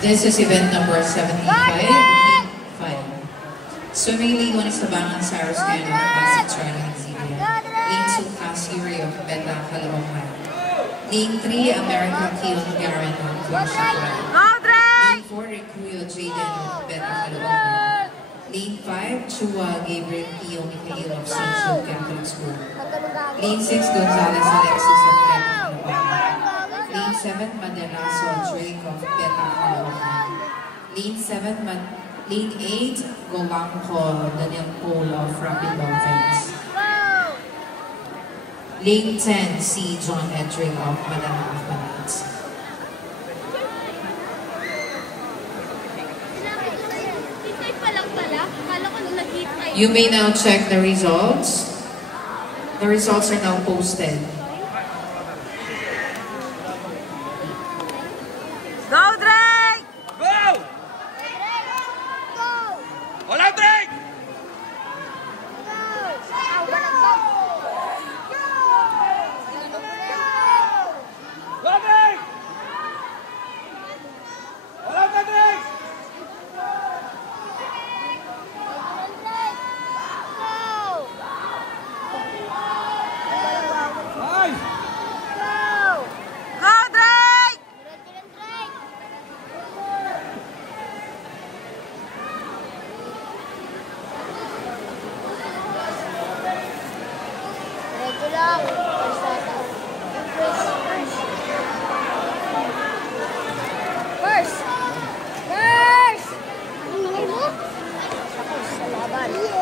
This is event number 75, Heat 5. Swimming League 1 is Sabangan, Cyrus Cano, Pasig Charlie, and Zebia. League 2, Casiri of Beta, Caloocan. League 3, America, Keon Garen of Clash. League 4, Recuyo Jaden of Beta, Caloocan. League 5, Chua Gabriel Pio Mikhail of Sunshine Catholic School. League 6, Gonzalez Alexis of Beta, Caloocan. League 7, Maderaso Drake of Beta, Caloocan. League 8, Golangko Daniel Cole of Rapid Dolphins. League 10, C. John Edring of Madama Afghanites. You may now check the results. The results are now posted. Go, Drake! Go! Wala, Drake! Go, Drake! Wala ka, Drake! Ay! Go, Drake! Ito lang. First! First! Ano mo? Sa laban.